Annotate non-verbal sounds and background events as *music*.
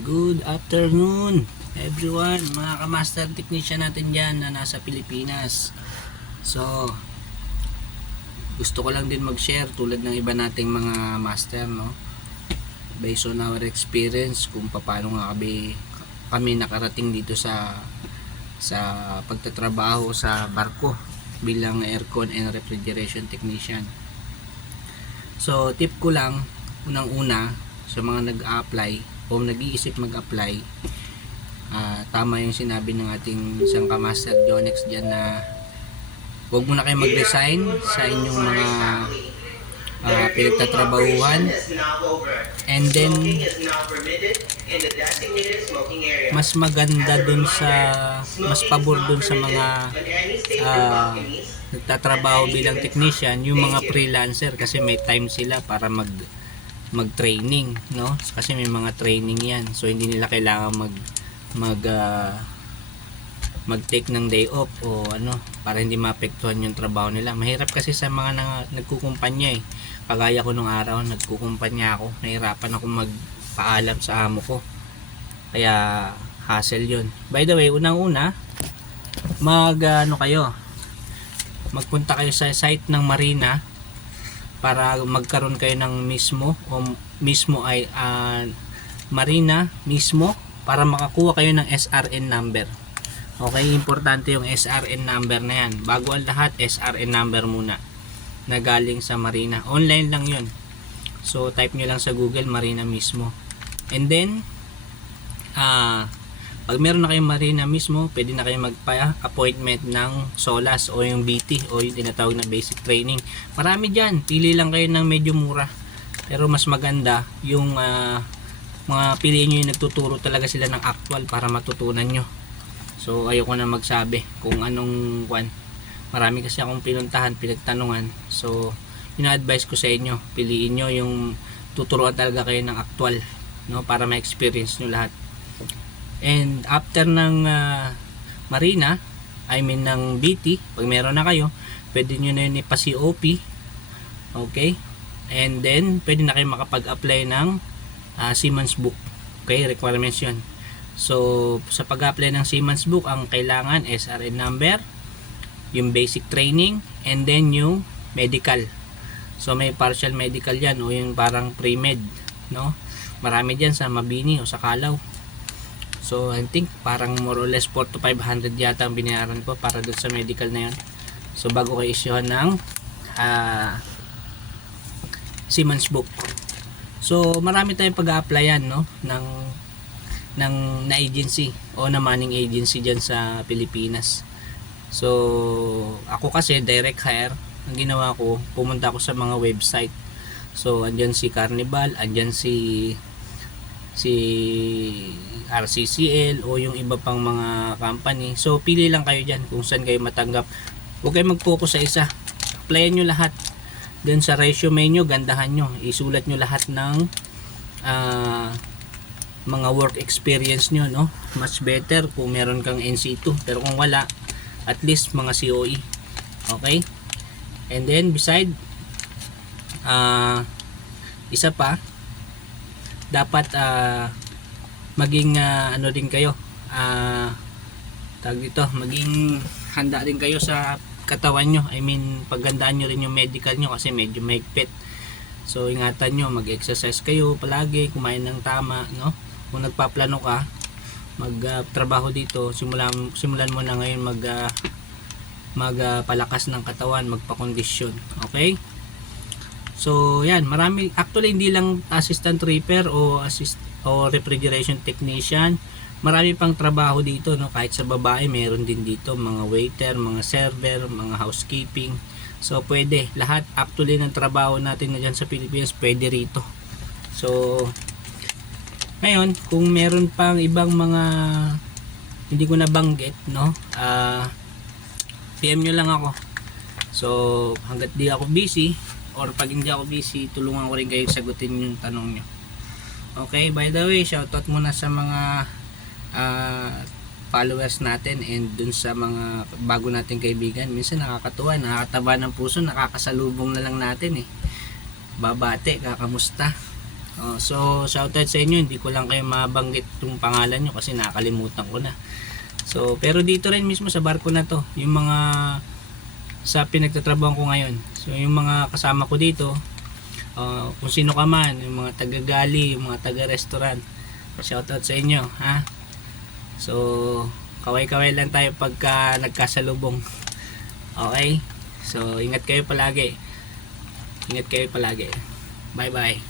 Good afternoon everyone, mga ka-master technician natin dyan na nasa Pilipinas. So, gusto ko lang din mag-share tulad ng iba nating mga master, no? Based on our experience kung paano nga kami, kami nakarating dito sa sa pagtatrabaho sa barko bilang aircon and refrigeration technician. So, tip ko lang, unang-una, sa mga nag-apply o nag-iisip mag-apply, ah, tama yung sinabi ng ating isang kamaster Jonex dyan na huwag muna kayo mag-resign sa inyong mga ah, pinagtatrabahuhan. And then mas maganda dun sa mas pabor dun sa mga ah, nagtatrabaho bilang technician yung mga freelancer kasi may time sila para mag mag-training no? Kasi may mga training yan. So hindi nila kailangan mag mag ah, mag-take ng day off o ano para hindi maapektuhan yung trabaho nila. Mahirap kasi sa mga nang, nagkukumpanya eh. Kagaya ko nung araw nagkukumpanya ako. Nahirapan ako magpaalam sa amo ko. Kaya hassle yun. By the way unang una mag ano kayo? Magpunta kayo sa site ng marina para magkaroon kayo ng mismo o mismo ay ah, marina mismo para makakuha kayo ng SRN number. Okay importante yung SRN number na yan. Bago ang lahat SRN number muna na galing sa marina. Online lang yun. So type nyo lang sa google marina mismo. And then ah pag meron na kayong marina mismo, pwede na kayong magpa-appointment ng SOLAS o yung BT o yung tinatawag na basic training. Marami dyan. Pili lang kayo ng medyo mura. Pero mas maganda yung ah, mga piliin nyo yung nagtuturo talaga sila ng actual para matutunan nyo. So ayoko na magsabi kung anong kwan. Marami kasi akong pinuntahan, pinagtanungan. So ina-advise ko sa inyo, piliin nyo yung tuturuan talaga kayo ng actual no para ma-experience nyo lahat. And after ng ah, Marina, I mean ng BT, pag meron na kayo, pwede nyo na yun ipa-COP. Okay? And then, pwede na kayo makapag-apply ng ah, Siemens Book. Okay? Requirements yun. So, sa pag-apply ng Siemens Book, ang kailangan SRN number, yung basic training, and then yung medical. So, may partial medical yan o yung parang pre-med. No? Marami dyan sa Mabini o sa Calao. So, I think parang more or less 4 to 500 yata ang binayaran ko para doon sa medical na yun. So, bago ko isyuhan ng ah, Siemens book. So, marami tayong pag-a-applyan no ng ng na agency o na manning agency diyan sa Pilipinas. So, ako kasi direct hire. Ang ginawa ko, pumunta ako sa mga website. So, andyan si Carnival, andyan si si RCCL o yung iba pang mga company. So, pili lang kayo dyan kung saan kayo matanggap. Huwag kayo mag-focus sa isa. Applyan nyo lahat. Then sa resume nyo, gandahan nyo. Isulat nyo lahat ng ah, mga work experience nyo, no? Much better kung meron kang NC2. Pero kung wala, at least mga COE. Okay? And then, beside, ah, isa pa, dapat ah, maging ah, ano din kayo ah tag dito maging handa din kayo sa katawan nyo. I mean paggandaan nyo rin yung medical nyo kasi medyo mahigpit. So ingatan nyo mag exercise kayo palagi kumain ng tama no? Kung nagpaplano ka mag ah, trabaho dito simulan, simulan mo na ngayon mag ah, mag ah, palakas ng katawan magpa-kondisyon. Okay So, yan, marami actually hindi lang assistant repair o assist o refrigeration technician. Marami pang trabaho dito, no, kahit sa babae meron din dito mga waiter, mga server, mga housekeeping. So, pwede lahat actually ng trabaho natin na diyan sa Pilipinas pwede rito. So, ngayon, kung meron pang ibang mga hindi ko nabanggit, no? Ah PM nyo lang ako. So, hanggat di ako busy, or pag hindi ako busy, tulungan ko rin kayo sagutin yung tanong nyo. Okay, by the way, shoutout muna sa mga ah, followers natin and dun sa mga bago nating kaibigan. Minsan nakakatuwa, nakakataba ng puso, nakakasalubong na lang natin eh. Babate, kakamusta. Oh, so shoutout sa inyo, hindi ko lang kayo mabanggit yung pangalan nyo kasi nakalimutan ko na. So pero dito rin mismo sa barko na to, yung mga sa pinagtatrabaho ko ngayon. So yung mga kasama ko dito, uh, kung sino ka man, yung mga taga-gali, yung mga taga-restaurant, shoutout sa inyo, ha? So, kaway-kaway lang tayo pagka nagkasalubong. *laughs* Okay? So, ingat kayo palagi. Ingat kayo palagi. Bye-bye.